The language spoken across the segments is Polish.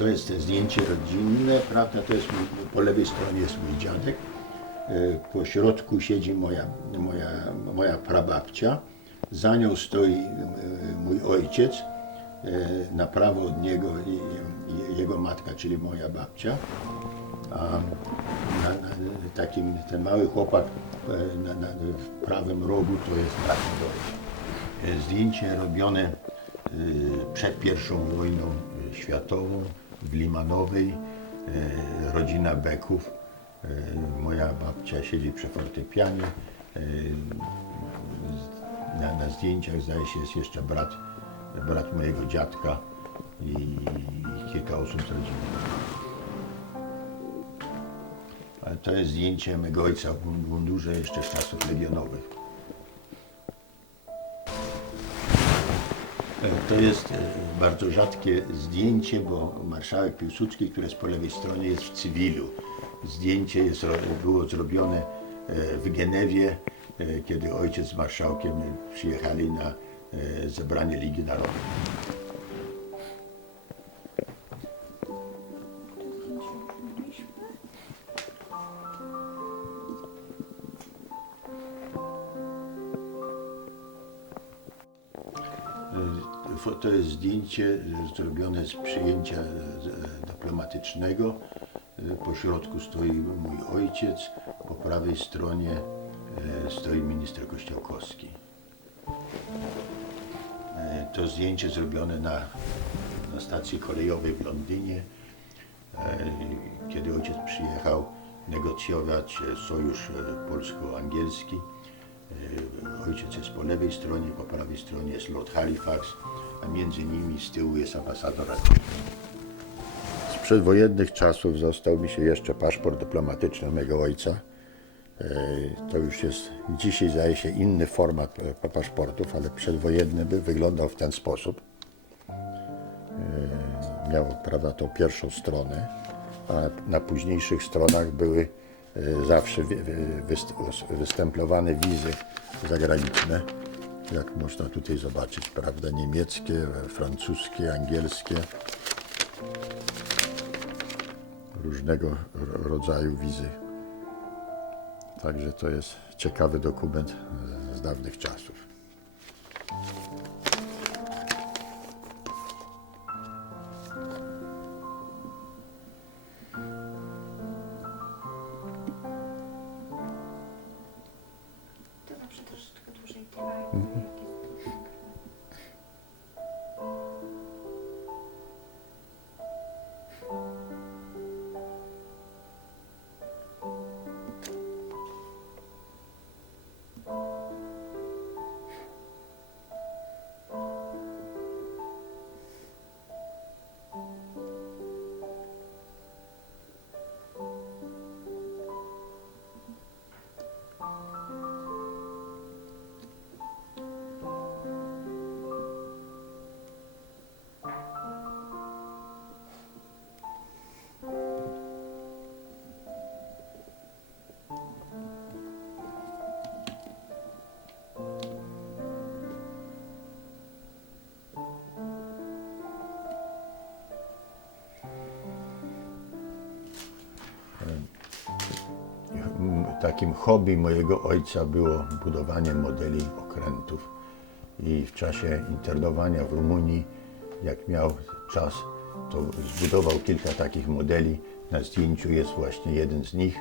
To jest zdjęcie rodzinne, prawda? To jest po lewej stronie jest mój dziadek. E, Po środku siedzi moja, moja, moja prababcia. Za nią stoi e, mój ojciec. E, Na prawo od niego jego matka, czyli moja babcia. A na, na takim, ten mały chłopak na, na, w prawym rogu to jest. E, Zdjęcie robione przed pierwszą wojną światową w Limanowej. E, Rodzina Beków. E, Moja babcia siedzi przy fortepianie. E, Na, na zdjęciach zdaje się jest jeszcze brat, brat mojego dziadka i, kilka osób z rodziny. Ale to jest zdjęcie mego ojca w mundurze jeszcze z czasów legionowych. To jest e, bardzo rzadkie zdjęcie, bo marszałek Piłsudski, który jest po lewej stronie, jest w cywilu. Zdjęcie jest, było zrobione e, w Genewie, e, kiedy ojciec z marszałkiem przyjechali na zebranie Ligi Narodów. To jest zdjęcie e, zrobione z przyjęcia e, e, dyplomatycznego. Po środku stoi mój ojciec, po prawej stronie stoi minister Kościołkowski. To zdjęcie zrobione na, na stacji kolejowej w Londynie, kiedy ojciec przyjechał negocjować sojusz polsko-angielski. Ojciec jest po lewej stronie, po prawej stronie jest Lord Halifax, a między nimi z tyłu jest ambasador Radcliffe. Z przedwojennych czasów został mi się jeszcze paszport dyplomatyczny mego ojca. E, To już jest dzisiaj zdaje się inny format e, pa- paszportów, ale przedwojenny by wyglądał w ten sposób. E, Miał prawda, tą pierwszą stronę, a na późniejszych stronach były zawsze wy- wy- wyst- wystemplowane wizy zagraniczne. Jak można tutaj zobaczyć, prawda, niemieckie, francuskie, angielskie, różnego ro- rodzaju wizy. Także to jest ciekawy dokument e, z dawnych czasów. 嗯。Takim hobby mojego ojca było budowanie modeli okrętów. I w czasie internowania w Rumunii, jak miał czas, to zbudował kilka takich modeli. Na zdjęciu jest właśnie jeden z nich.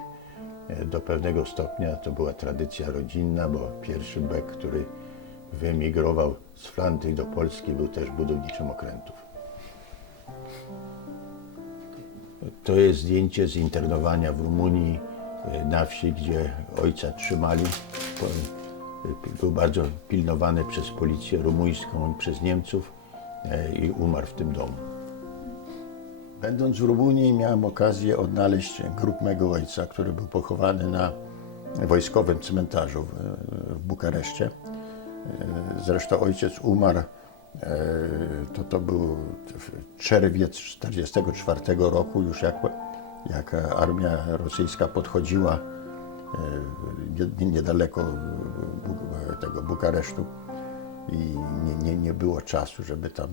E, Do pewnego stopnia to była tradycja rodzinna, bo pierwszy bek, który wyemigrował z Flandrii do Polski, był też budowniczym okrętów. To jest zdjęcie z internowania w Rumunii na wsi, gdzie ojca trzymali. Był bardzo pilnowany przez policję rumuńską i przez Niemców e, i umarł w tym domu. Będąc w Rumunii miałem okazję odnaleźć grób mego ojca, który był pochowany na wojskowym cmentarzu w, w Bukareszcie. E, Zresztą ojciec umarł, e, to, to był czerwiec 1944 roku, już jak, jak armia rosyjska podchodziła e, nie- nie- niedaleko Bu- tego Bukaresztu i nie, nie, nie było czasu, żeby tam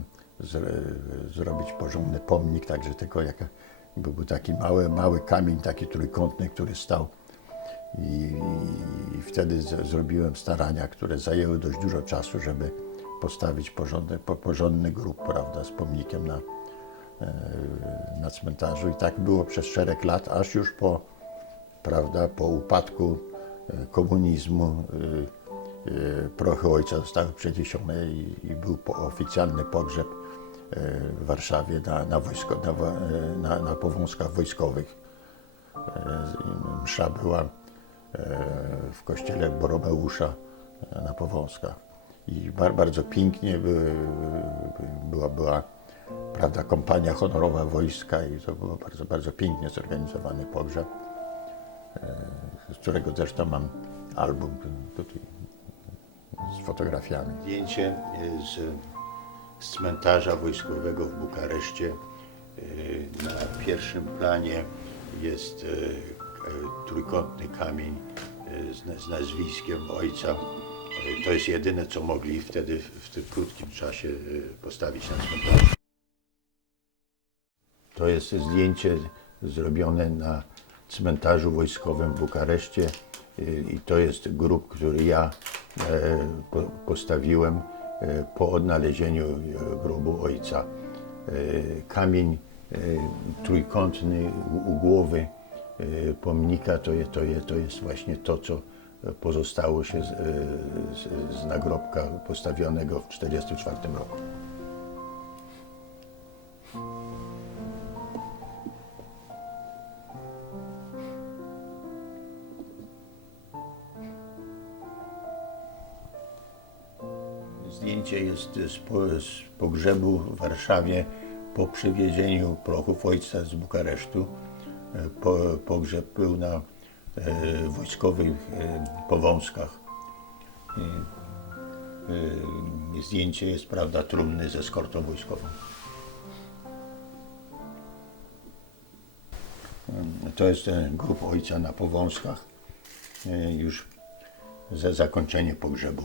zrobić porządny pomnik, także tylko jak był taki mały, mały kamień, taki trójkątny, który stał. I, i, wtedy z, zrobiłem starania, które zajęły dość dużo czasu, żeby postawić porządny, po, porządny grób, prawda, z pomnikiem na, e, na cmentarzu. I tak było przez szereg lat, aż już po, prawda, po upadku e, komunizmu e, e, prochy ojca zostały przeniesione i, i był oficjalny pogrzeb e, w Warszawie na, na, wojsko, na, e, na, powązkach wojskowych. E, Msza była e, w kościele Boromeusza e, na Powązkach. I bar, bardzo pięknie była, była prawda, kompania honorowa wojska i to było bardzo, bardzo pięknie zorganizowany pogrzeb, e, z którego zresztą mam album tutaj z fotografiami. Zdjęcie e, z, z cmentarza wojskowego w Bukareszcie. E, Na pierwszym planie jest trójkątny kamień z, na- z nazwiskiem ojca. To jest jedyne, co mogli wtedy w tym krótkim czasie postawić na cmentarzu. To jest zdjęcie zrobione na cmentarzu wojskowym w Bukareszcie y, i to jest grób, który ja e, po- postawiłem e, po odnalezieniu e, grobu ojca. Kamień trójkątny u głowy pomnika to, to, to jest właśnie to, co pozostało się z, z, z nagrobka postawionego w 1944 roku. Zdjęcie jest z, po, z pogrzebu w Warszawie po przywiezieniu prochów ojca z Bukaresztu. E, Po, pogrzeb był na e, wojskowych e, powązkach. Zdjęcie jest, prawda, trumny ze eskortą wojskową. To jest ten grób ojca na powązkach, już za zakończenie pogrzebu.